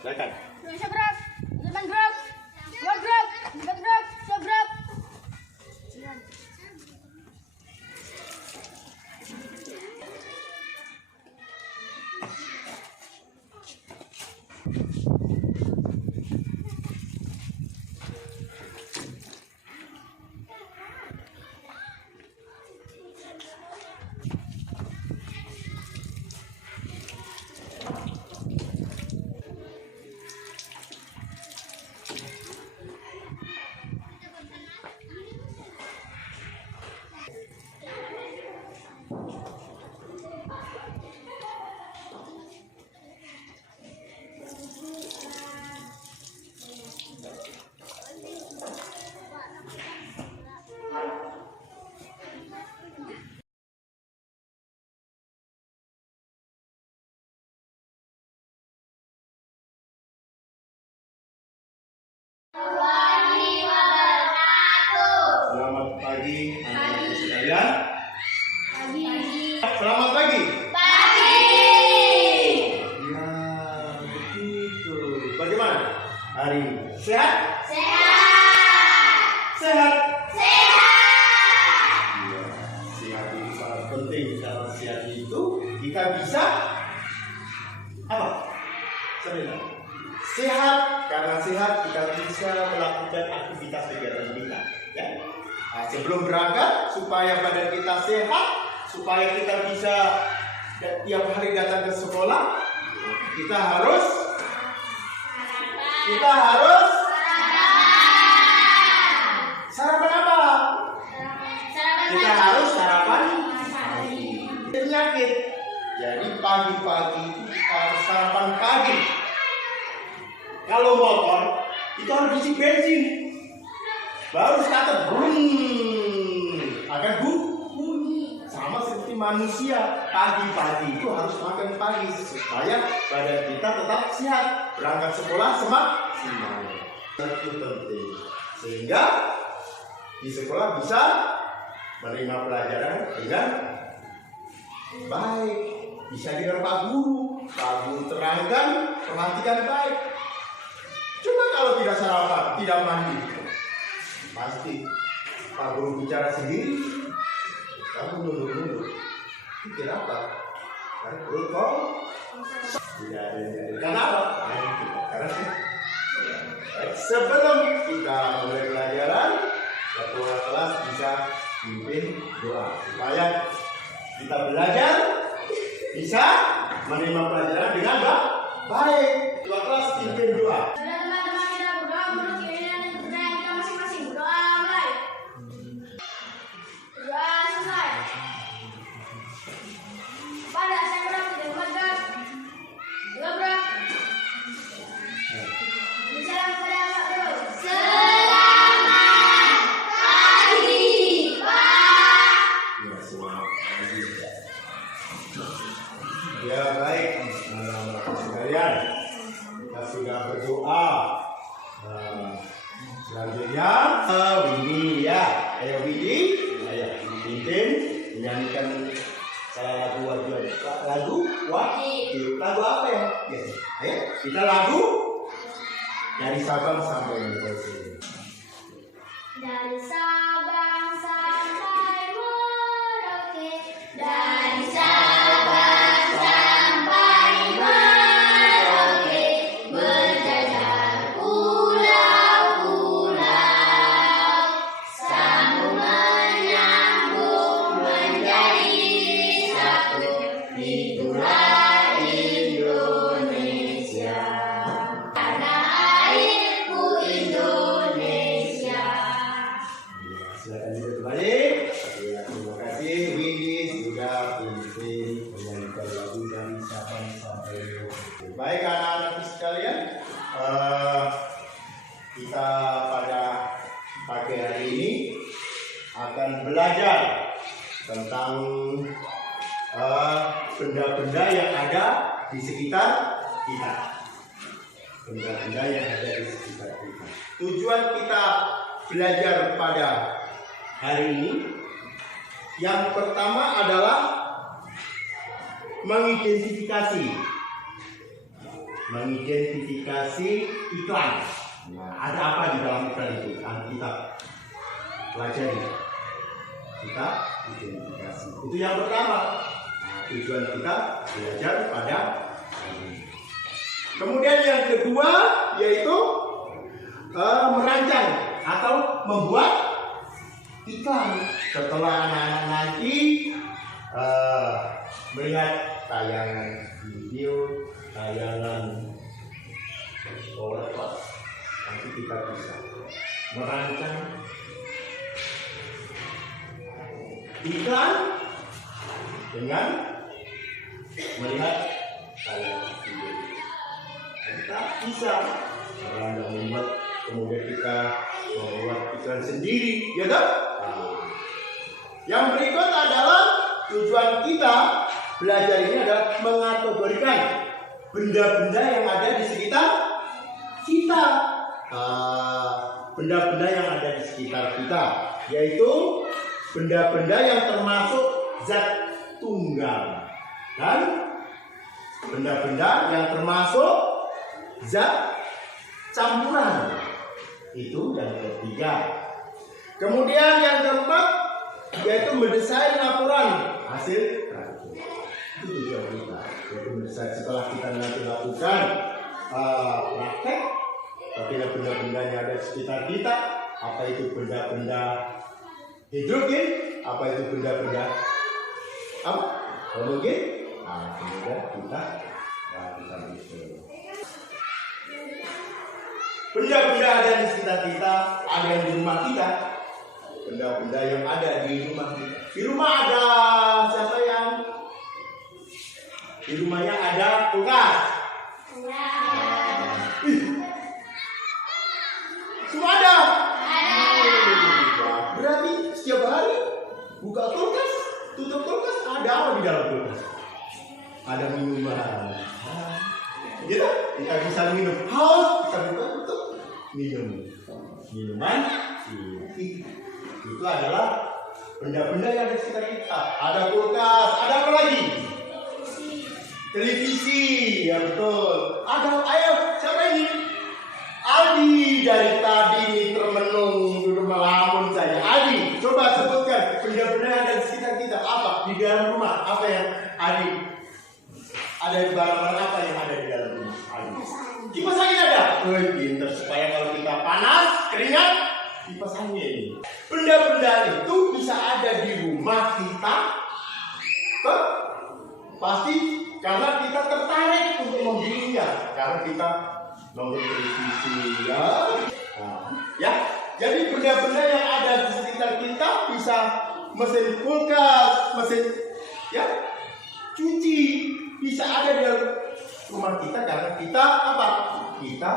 Silakan. Seberap, 8 gram, 2 gram, 4 gram, seberap. Selamat pagi anak-anak sekalian. Selamat pagi. Ya, begitu. Bagaimana hari ini? Sehat? Sehat? Ya, sehat itu sangat penting. Karena sehat itu kita bisa apa? Sebenarnya sehat, karena sehat kita bisa melakukan aktivitas kegiatan kita. Ya. Nah, sebelum berangkat, supaya badan kita sehat, supaya kita bisa tiap hari datang ke sekolah, kita harus sarapan apa? Kita harus sarapan pagi. Penyakit. Jadi pagi-pagi harus sarapan pagi. Kalau motor itu harus isi bensin. Baru starter akan bunyi. Sama seperti manusia, pagi-pagi itu harus makan pagi supaya badan kita tetap sehat, berangkat sekolah semangat. Itu penting sehingga di sekolah bisa menerima pelajaran dengan baik, bisa dengar Pak Guru terangkan, perhatikan baik. Coba kalau tidak sarapan, tidak mandi, pasti Pak Guru bicara sendiri, kamu nunduk-nunduk. Pikir apa? Karena perut kau tidak ada yang jadi. Kenapa? Karena sebelum kita mulai pelajaran, ketua kelas bisa pimpin doa supaya kita belajar bisa menerima pelajaran dengan baik. Ketua kelas pimpin doa. Ya baik, sekalian kita sudah berdoa. Selanjutnya Windy ya, ayo Windy, ayo pimpin menyanyikan salah lagu apa ya? Ayo kita lagu dari Sabang sampai Merauke. Dari Sabang sampai Merauke, dari Sabang sampai Merauke, berjajar pulau-pulau, sambung menyambung menjadi satu, itulah Indonesia. Tanah airku Indonesia. Silakan duduk kembali. Ya, terima kasih Windy sudah pimpin menyanyikan lagu dari Sabang sampai Merauke. Baik anak-anak sekalian, kita pada pagi hari ini akan belajar tentang benda-benda yang ada di sekitar kita. Benda-benda yang ada di sekitar kita. Tujuan kita belajar pada hari ini yang pertama adalah mengidentifikasi mengidentifikasi iklan. Nah, ada apa di dalam iklan itu? Akan kita pelajari. Kita identifikasi. Itu yang pertama. Nah, tujuan kita belajar pada ini. Kemudian yang kedua yaitu merancang atau membuat iklan. Setelah anak-anak nanti melihat tayangan video, tayangan PowerPoint, nanti kita bisa merancang iklan dengan melihat tayangan video. Kita bisa merancang, membuat, kemudian kita membuat iklan sendiri, ya kan? Yang berikut adalah tujuan kita belajar ini adalah mengategorikan benda-benda yang ada di sekitar kita. Benda-benda yang ada di sekitar kita, yaitu benda-benda yang termasuk zat tunggal dan benda-benda yang termasuk zat campuran. Itu yang ketiga. Kemudian yang keempat yaitu mendesain laporan hasil praktik. Itu tujuan kita, yaitu mendesain. Setelah kita nanti lakukan praktek, apabila benda-bendanya ada di sekitar kita, apa itu benda-benda hidrogen, apa itu benda-benda apa? Homogen. Nah, kemudian kita lakukan itu. Benda-benda ada di sekitar kita, ada yang di rumah kita. Benda-benda yang ada di rumah kita. Di rumah ada siapa yang? Di rumahnya ada kulkas. Semua ada? Berarti setiap hari buka kulkas, tutup kulkas, ada apa di dalam kulkas? Ada minuman. Gitu? Kita bisa minum. Haus, kita buka tutup, minum. Minuman itu adalah benda-benda yang ada di sekitar kita. Ada kulkas, ada apa lagi? Televisi, ya betul. Ada, ayo, siapa ini? Adi dari tadi termenung duduk melamun saja. Adi, coba sebutkan benda-benda yang ada di sekitar kita. Apa? Di dalam rumah, apa yang Adi? Ada barang-barang apa yang ada di dalam rumah? Adi. Kipas angin ada? Pinter, supaya kalau kita panas, keringat, kipas angin ini. Benda-benda itu bisa ada di rumah kita. Pasti karena kita tertarik untuk membelinya, karena kita nonton televisi, ya. Jadi benda-benda yang ada di sekitar kita bisa mesin kulkas, mesin ya cuci, bisa ada di rumah kita karena kita apa? Kita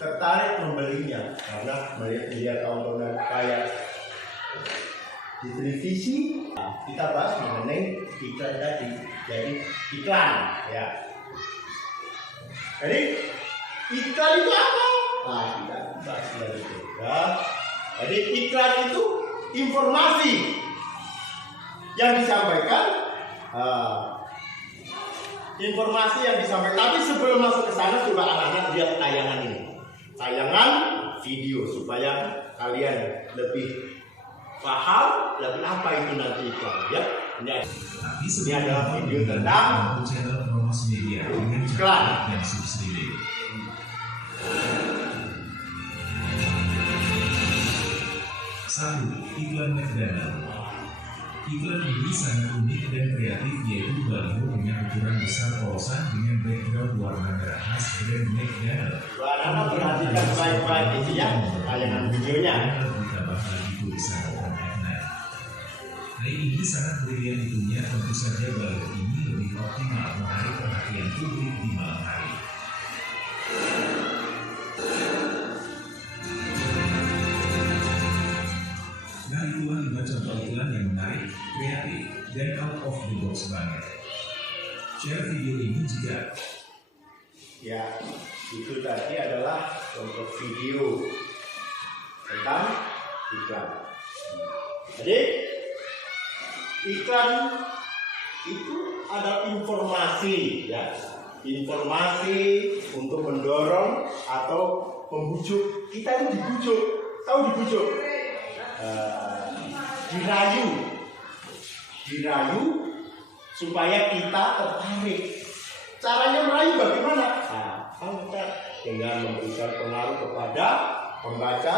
tertarik membelinya karena melihat tontonan kayak di televisi. Kita bahas mengenai iklan tadi. Jadi iklan, ya. Jadi iklan itu apa? Nah, kita bahas lagi itu. Ya. Jadi iklan itu informasi yang disampaikan. Informasi yang disampaikan. Tapi sebelum masuk ke sana, coba anak-anak lihat tayangan ini. Tayangan video supaya kalian lebih paham lebih apa itu nanti iklan, ya. Ini adalah video tentang channel promosi media dengan iklan yang subsidi. Satu, iklan McDonald. Iklan ini sangat unik dan kreatif, yaitu baliho dengan ukuran besar polosan dengan background warna merah khas brand McDonald. Anak-anak perhatikan baik-baik itu ya tayangan videonya. Ditambah lagi tulisan Open at Night. Hari ini sangat brilian itunya, tentu saja baliho ini lebih optimal menarik perhatian publik di malam hari. Nah, itulah 5 contoh iklan yang menarik, kreatif, dan out of the box banget. Share video ini jika Ya, itu tadi adalah contoh video tentang iklan. Jadi iklan itu ada informasi, ya. informasi untuk mendorong atau membujuk. Kita ini dibujuk, tahu dibujuk? Dirayu supaya kita tertarik. Caranya merayu bagaimana? Kita dengan memberikan pengaruh kepada pembaca,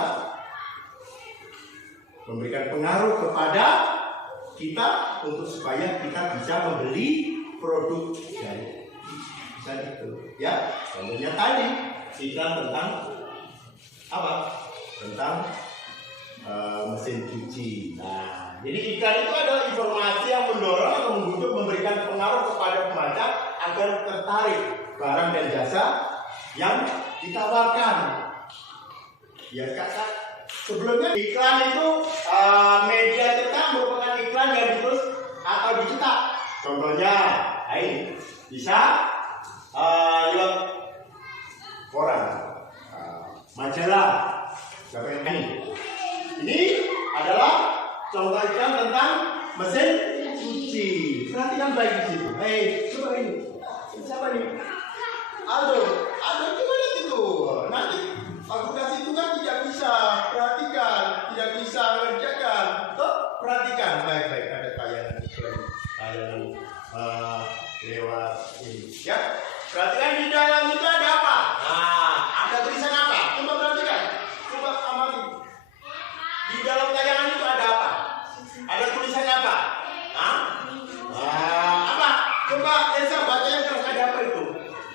memberikan pengaruh kepada kita untuk supaya kita bisa membeli produk dari bisa itu. Ya, contohnya tadi iklan tentang apa? Tentang mesin cuci. Nah, jadi iklan itu adalah informasi yang mendorong atau membujuk, memberikan pengaruh kepada pembaca agar tertarik barang dan jasa yang ditawarkan. Ya, kata sebelumnya iklan itu media itu kan merupakan iklan yang ditulis atau dicetak. Contohnya, ini bisa lewat koran, majalah, ini adalah contoh iklan tentang mesin cuci. Perhatikan baik di situ. Coba ini. Siapa ini? Aldo gimana itu? Nanti aku kasih itu kan tidak bisa perhatikan, tidak bisa mengerjakan. Perhatikan baik-baik, ada tayangan lewat ini. Ya, perhatikan di dalam itu ada apa? Nah, ada tulisan apa? Coba perhatikan, coba amati. Di dalam tayangan itu ada apa? Ada tulisan apa? Apa? Coba Elsa baca yang keras, ada apa itu?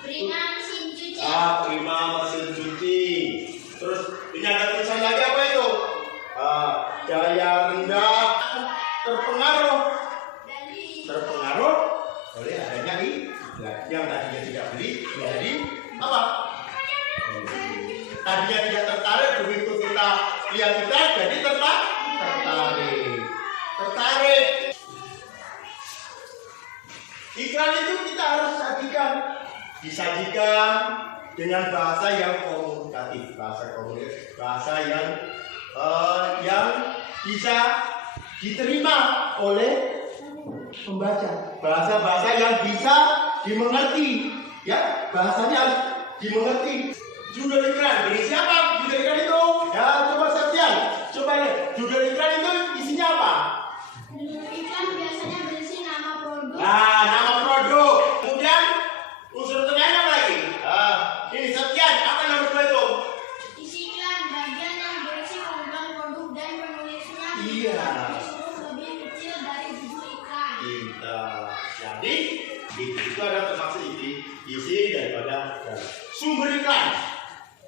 Prima mesin cuci. Prima mesin cuci. Terus ini ada tulisan lagi apa itu? Daya rendah terpengaruh oleh adanya yang tadinya tidak beli menjadi apa? Tadinya tidak tertarik, begitu kita lihat iklan jadi tertarik. Iklan itu kita harus disajikan dengan bahasa yang komunikatif, bahasa yang bisa diterima oleh pembaca, bahasa yang bisa dimengerti, ya, bahasanya harus dimengerti. Judul iklan berisi apa? Judul iklan itu, ya, coba Septian, coba lihat, judul iklan itu isinya apa? Judul iklan biasanya berisi nama produk. Nama produk. Kemudian unsur tengahnya apa lagi? Ini Septian, apa nama produk itu? Isi iklan bagian yang berisi pengumuman produk dan penulisnya. Iya. Lebih kecil dari judul iklan. Jadi itu ada termasuk isi daripada sumber iklan.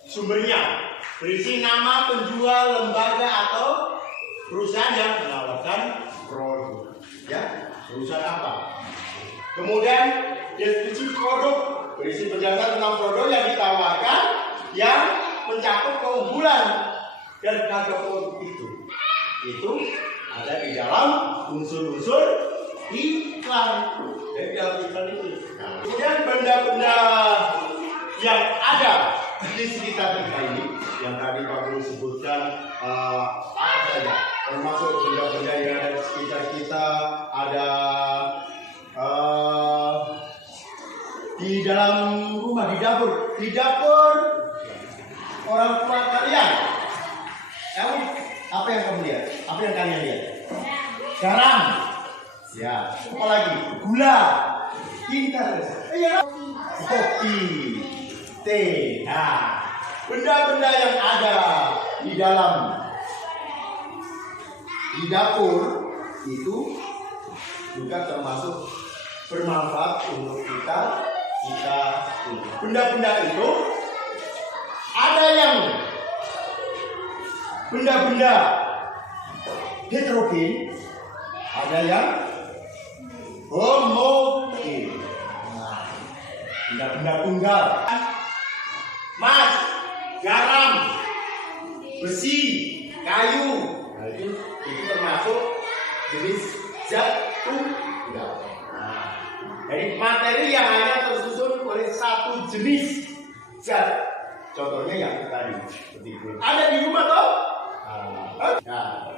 Sumbernya berisi nama penjual, lembaga atau perusahaan yang menawarkan produk. Ya, perusahaan apa? Kemudian deskripsi produk berisi penjelasan tentang produk yang ditawarkan yang mencakup keunggulan dan harga produk itu. Itu ada di dalam unsur-unsur iklan. Jadi dalam iklan itu. Kemudian benda-benda yang ada di sekitar kita ini, yang tadi Pak Guru sebutkan apa saja, termasuk benda-benda yang ada di sekitar kita, ada di dalam rumah, di dapur orang tua kalian. Apa yang kamu lihat? Apa yang kalian lihat? Garam. Ya, apa lagi? Gula. Pintar. Kopi. Teh. Nah, benda-benda yang ada di dalam di dapur itu juga termasuk bermanfaat untuk kita. Benda-benda itu ada yang benda-benda heterogen, ada yang homogen. Benda-benda tunggal, emas, garam, besi, kayu. Nah, itu termasuk jenis zat tunggal. Jadi materi yang hanya tersusun oleh satu jenis zat. Contohnya yang tadi seperti itu. Ada di rumah toh? Nah,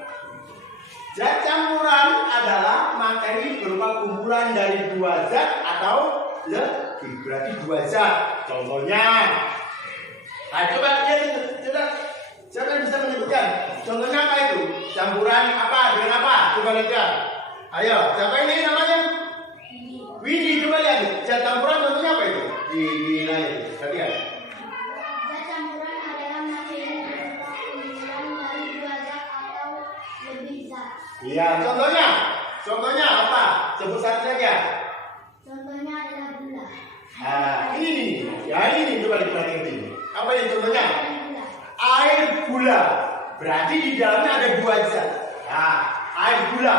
zat campuran adalah materi berupa kumpulan dari dua zat atau berarti dua zat. Contohnya, nah coba siapa yang bisa menyebutkan? Contohnya apa itu? Campuran apa dengan apa? Coba lihat. Ayo, siapa ini namanya? Widi, coba lihat. Zat campuran contohnya apa itu? Di layar. Perhatikan. Zat campuran adalah materi yang berupa kumpulan dari dua zat atau lebih zat. Iya, contohnya apa? Sebut satu saja. Contohnya adalah gula. Nah, ini coba diperhatikan ini. Apa yang contohnya? Gula. Air gula. Berarti di dalamnya ada dua zat. Nah, air gula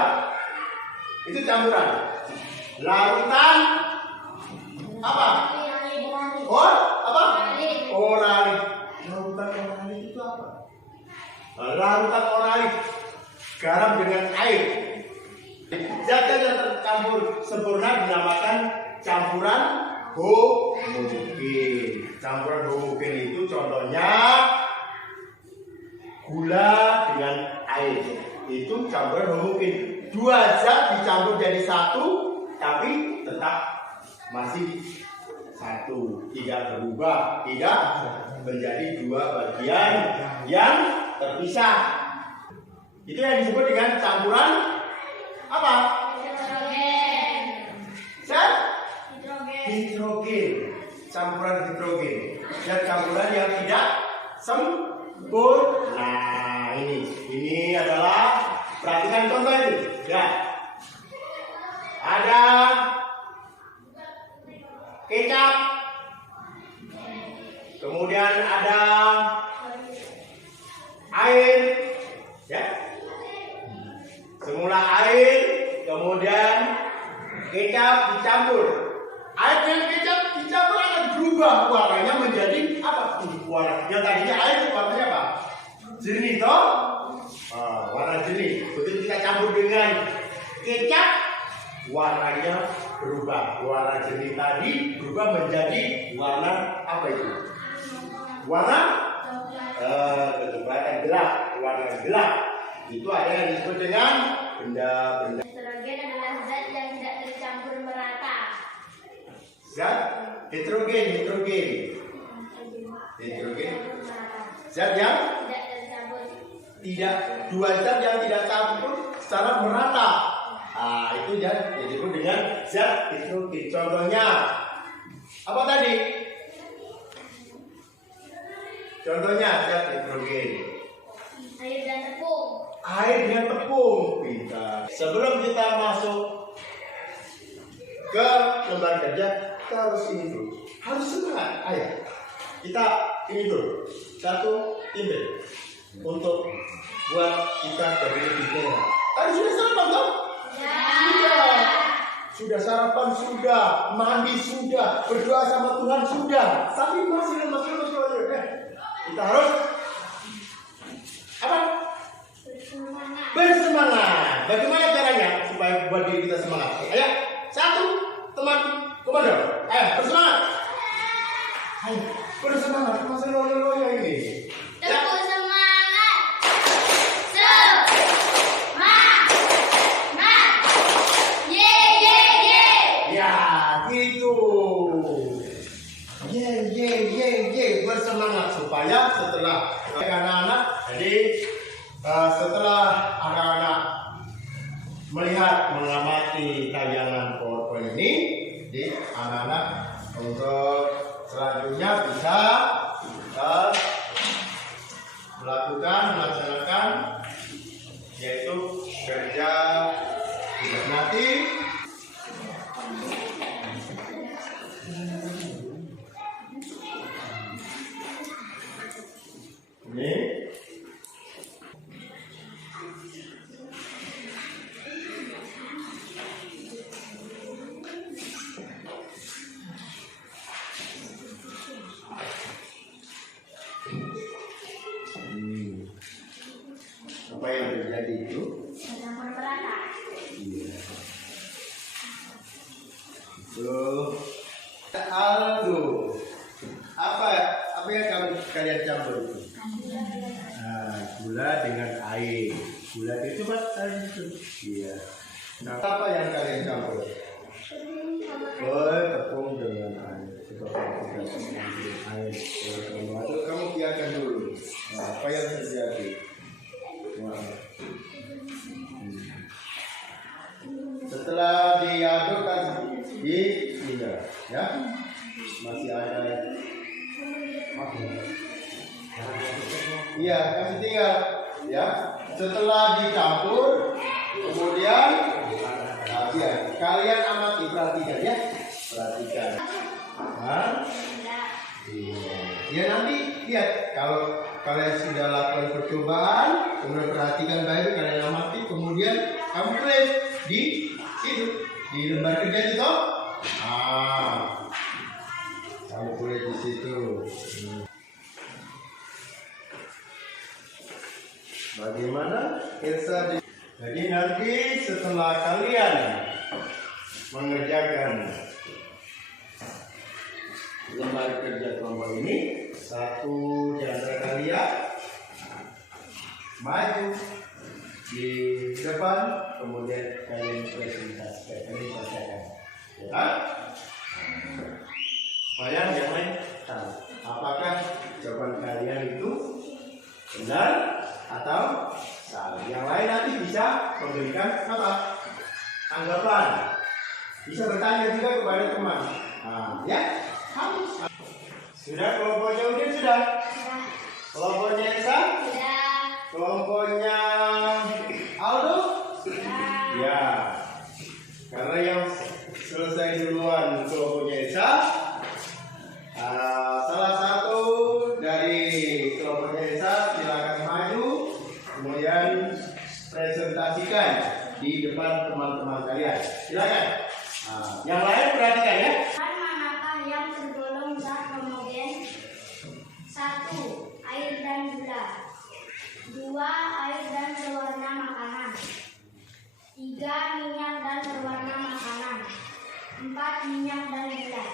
itu campuran. Larutan apa? Oralik. Larutan oralik itu apa? Larutan oralik. Garam dengan air. Zat yang tercampur sempurna dinamakan campuran homogen. Campuran homogen itu contohnya gula dengan air. Itu campuran homogen. Dua zat dicampur jadi satu, tapi tetap masih satu, tidak berubah, tidak menjadi dua bagian yang terpisah. Itu yang disebut dengan campuran apa? Hidrogen. Zat Hidrogen. hidrogen. Campuran hidrogen. Dan campuran yang tidak sempurna. Ini adalah, perhatikan contoh itu. Ya. Ada kecap. Kemudian ada air. Ya. Semula air, kemudian kecap dicampur. Air dan kecap dicampur akan berubah warnanya menjadi apa? Warna yang tadinya air warnanya apa? Jernih toh? Warna jernih. Begitu kita campur dengan kecap, warnanya berubah. Warna jernih tadi berubah menjadi warna apa itu? Warna kecoklatan gelap. Warna gelap. Itu ada yang disebut dengan benda-benda. Hidrogen adalah zat yang tidak tercampur merata. Zat hidrogen. Zat yang Tidak tercampur. tidak, dua zat yang tidak campur secara merata. Nah, itu yang disebut dengan zat hidrogen. Contohnya apa tadi? Contohnya zat hidrogen. Air dan tepung. Air dengan tepung. Sebelum kita masuk ke lembar kerja, kita harus ini dulu. Harus semangat. Ayo, kita ini dulu. Satu email untuk buat kita dari lebih. Tadi sudah sarapan toh? Ya. Sudah sarapan, sudah mandi, sudah berdoa sama Tuhan, sudah. Tapi masih kita harus apa? Bersemangat. Bagaimana caranya supaya buat diri kita semangat? Ayo, satu, teman, komando. Ayo, bersemangat. Ayo, bersemangat. Masa loyo-loyo ini. Tepuk semangat. Semangat. Ye. Ya, gitu. Ye. Bersemangat supaya setelah anak-anak, jadi setelah anak-anak melihat mengamati tayangan PowerPoint ini, jadi anak-anak untuk selanjutnya bisa melaksanakan yaitu kerja tugas nanti. Ini apa yang terjadi itu? Tercampur merata. Iya. Aldo, apa yang kalian campur itu? Gula dengan air. Gula itu tadi itu. Iya. Nah, apa yang kalian campur? Boleh tepung dengan air. Coba kita ambil air. Atau kamu biarkan dulu. Nah, apa yang terjadi? Nah. Setelah diaduk kan tinggal, ya. Masih ada. Iya, kasih tinggal, ya. Setelah dicampur, kemudian ya, kalian amati, perhatikan ya, perhatikan. Nah, ya nanti lihat kalau kalian sudah lakukan percobaan, kemudian perhatikan baik, kalian amati, kemudian kamu tulis di situ, di lembar kerja itu. Kamu tulis di situ. Bagaimana Elsa? Jadi nanti setelah kalian mengerjakan lembar kerja kelompok ini, satu di antara kalian maju di depan, kemudian kalian presentasikan, ya. Supaya yang lain tahu apakah jawaban kalian itu benar atau salah. Yang lain nanti bisa memberikan apa? Tanggapan. Bisa bertanya juga kepada teman. Nah, ya. Sudah kelompoknya Udin sudah? Kelompoknya Esa? Sudah. Kelompoknya Aldo? Sudah. Ya. Karena yang selesai duluan kelompoknya Esa, salah satu dari kelompoknya Esa silakan maju, kemudian presentasikan di depan teman-teman kalian. Silakan. Yang lain perhatikan ya. Manakah yang tergolong zat homogen? 1. Air dan gula. 2. Air dan berwarna makanan. 3. Minyak dan berwarna makanan. 4. Minyak dan gula.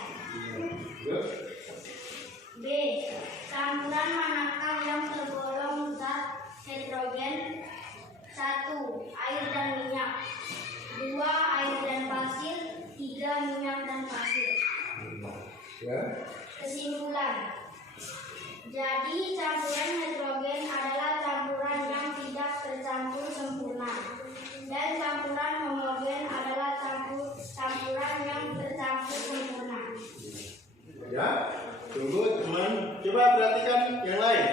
B. Campuran manakah yang tergolong zat heterogen? 1. Air dan minyak. 2. Air dan pasir. 3. Minyak dan pasir. Ya. Kesimpulan. Jadi campuran heterogen adalah campuran yang tidak tercampur sempurna. Dan campuran homogen adalah campuran yang tercampur sempurna. Ya. Tunggu teman, coba perhatikan yang lain.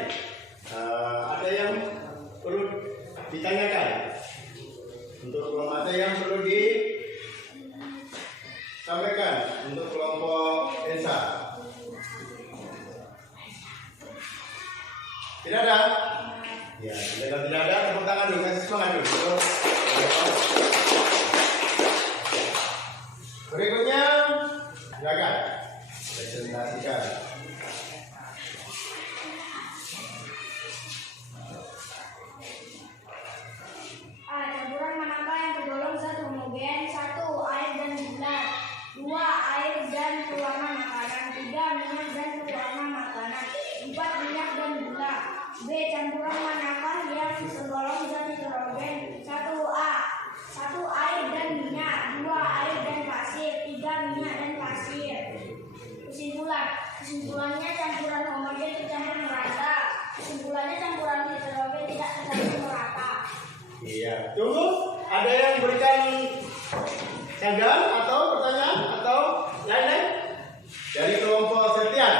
Ada yang perlu ditanyakan? Untuk kelompok ada yang perlu disampaikan untuk kelompok Elsa? Tidak ada? Ya, tidak ada. Tepuk tangan dulu, kasih semangat dulu. Berikutnya, silakan presentasikan. Campuran manakah yang tergolong zat homogen? 1. Air dan gula. 2. Air dan berwarna makanan. 3. Minyak dan berwarna makanan. 4. Minyak dan gula. B. Campuran manakah yang tergolong zat heterogen? 1A. 1. Air dan minyak. 2. Air dan pasir. 3. Minyak dan pasir. Kesimpulannya campuran homogen tercampur merata. Kesimpulannya campuran heterogen tidak tercampur merata. Iya, tunggu. Ada yang berikan tanggapan atau pertanyaan atau lain-lain dari kelompok Septian?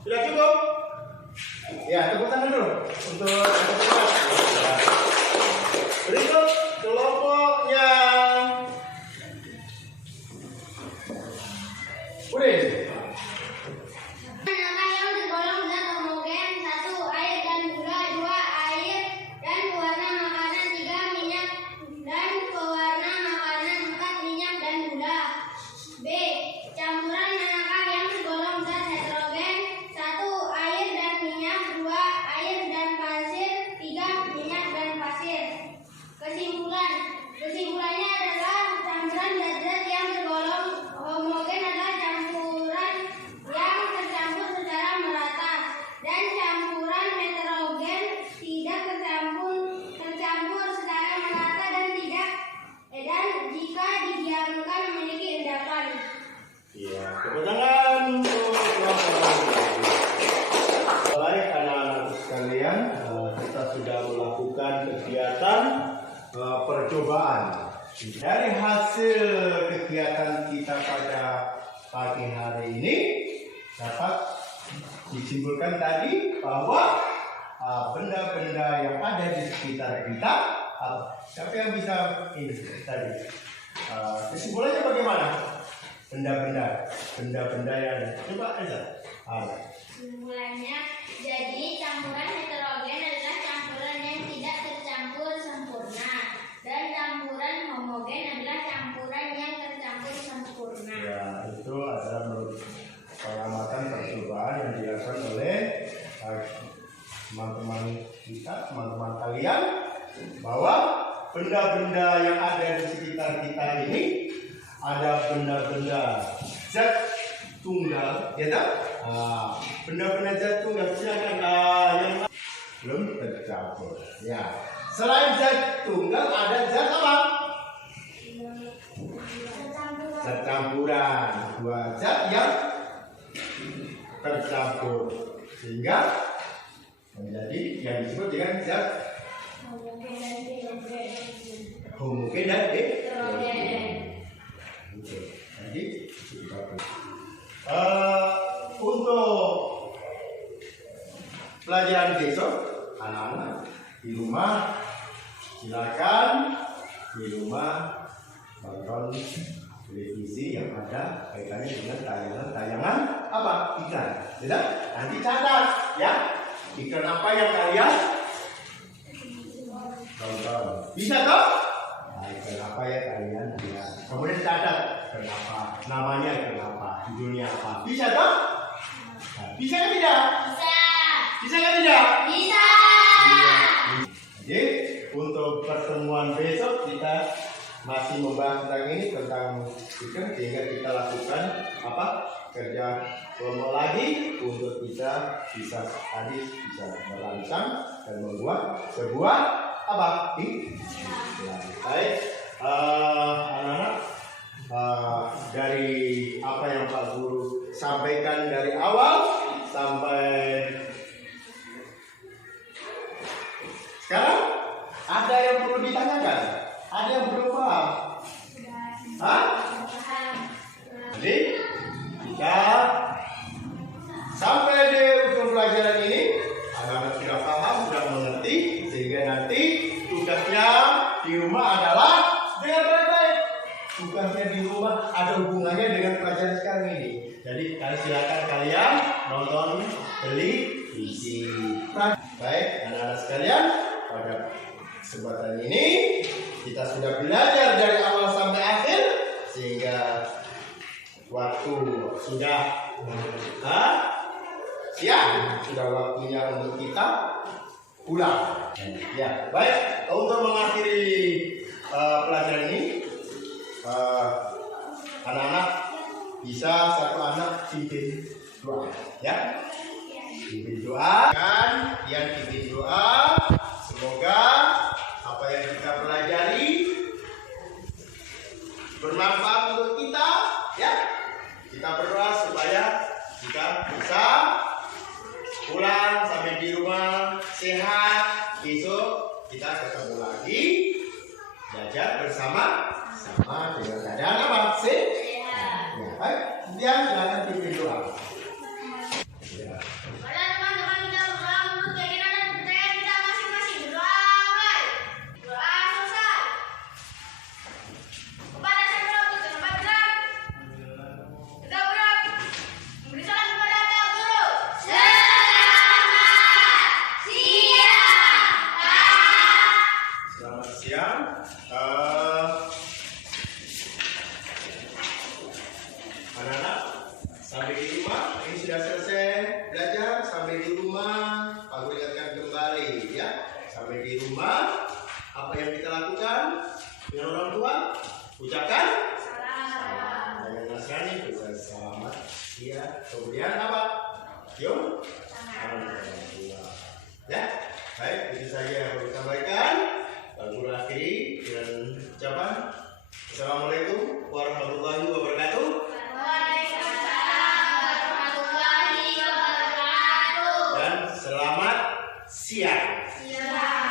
Sudah cukup? Ya, tepuk tangan dulu untuk kelompok. Berikut kelompoknya Udin. Manakah yang tergolong zat homogen? 1. Air dan gula. 2. Air dan pewarna makanan. 3. Minyak dan pewarna makanan. 4. Minyak dan gula. B. Campuran manakah yang tergolong zat heterogen? 1. Air dan minyak. 2. Air dan pasir. 3. Minyak dan pasir. Kesimpulannya adalah campuran zat-zat yang tergolong homogen adalah campuran percobaan. Dari hasil kegiatan kita pada pagi hari ini dapat disimpulkan tadi bahwa benda-benda yang ada di sekitar kita, siapa yang bisa ini tadi? Kesimpulannya bagaimana? Benda-benda yang coba aja. Kesimpulannya, jadi campuran heterogen adalah campuran yang tidak tercampur sempurna, dan campuran homogen adalah campuran yang tercampur sempurna. Ya, itu adalah menurut pengamatan percobaan yang dilakukan oleh teman-teman kita, teman-teman kalian, bahwa benda-benda yang ada di sekitar kita ini ada benda-benda zat tunggal, ya tak? Benda-benda zat tunggal silakan yang belum tercampur. Ya, selain zat tunggal ada zat apa? Zat campuran, dua zat yang tercampur sehingga menjadi yang disebut dengan zat homogen dan heterogen. Jadi untuk pelajaran besok, anak-anak di rumah silakan di rumah nonton televisi yang ada kaitannya dengan tayangan apa? Iklan. Tidak? Nanti catat ya. Iklan apa yang kalian nonton? Bisa toh? Iklan apa ya kalian lihat? Kemudian catat kenapa, namanya kenapa, judulnya apa? Bisa toh? Bisa kan tidak? Bisa. Bisa kan tidak? Bisa. Jadi untuk pertemuan besok kita masih membahas tentang ini, tentang iklan, sehingga kita lakukan apa? Kerja kelompok lagi untuk kita bisa merancang dan membuat sebuah apa? Baik, anak-anak, dari apa yang Pak Guru sampaikan dari awal sampai sekarang, ada yang perlu ditanyakan? Ada yang belum paham? Hah? Jadi jika sampai di ujung pelajaran ini anak-anak sudah paham, sudah mengerti, sehingga nanti tugasnya di rumah adalah dengar baik-baik. Tugasnya di rumah ada hubungannya dengan pelajaran sekarang ini. Jadi silakan kalian nonton televisi. Baik, anak-anak sekalian, pada kesempatan ini kita sudah belajar dari awal sampai akhir, sehingga waktu sudah siang, sudah waktunya untuk kita pulang. Ya, baik. Untuk mengakhiri pelajaran ini, anak-anak bisa satu anak pimpin doa, ya. Pimpin doa, kan? Yang pimpin doa. Semoga apa yang kita pelajari bermanfaat untuk kita, ya. Kita berdoa supaya kita bisa pulang sampai di rumah sehat. Besok kita ketemu lagi belajar bersama dengan keadaan apa? Sehat. Ya, baik. Kemudian silakan pimpin doa. Ya. Teman-teman kita berdoa untuk keinginan dan kepercayaan kita masing-masing. Berdoa mulai. Doa selesai. Kepada Sang Guru dengan berat. Tegak berat. Memberi salam kepada Pak Guru. Selamat siang. Anak-anak, sampai di rumah ini sudah selesai belajar. Sampai di rumah, Pak Guru ingatkan kembali, ya. Sampai di rumah, apa yang kita lakukan dengan orang tua? Ucapkan salam. Dengan Nasrani, ucapkan selamat. Ya. Kemudian apa? Yuk. Ya. Baik, itu saja yang perlu disampaikan. Pak Guru akhiri dengan ucapan Assalamualaikum warahmatullahi wabarakatuh. Waalaikumsalam warahmatullahi wabarakatuh. Dan selamat siang. Siap.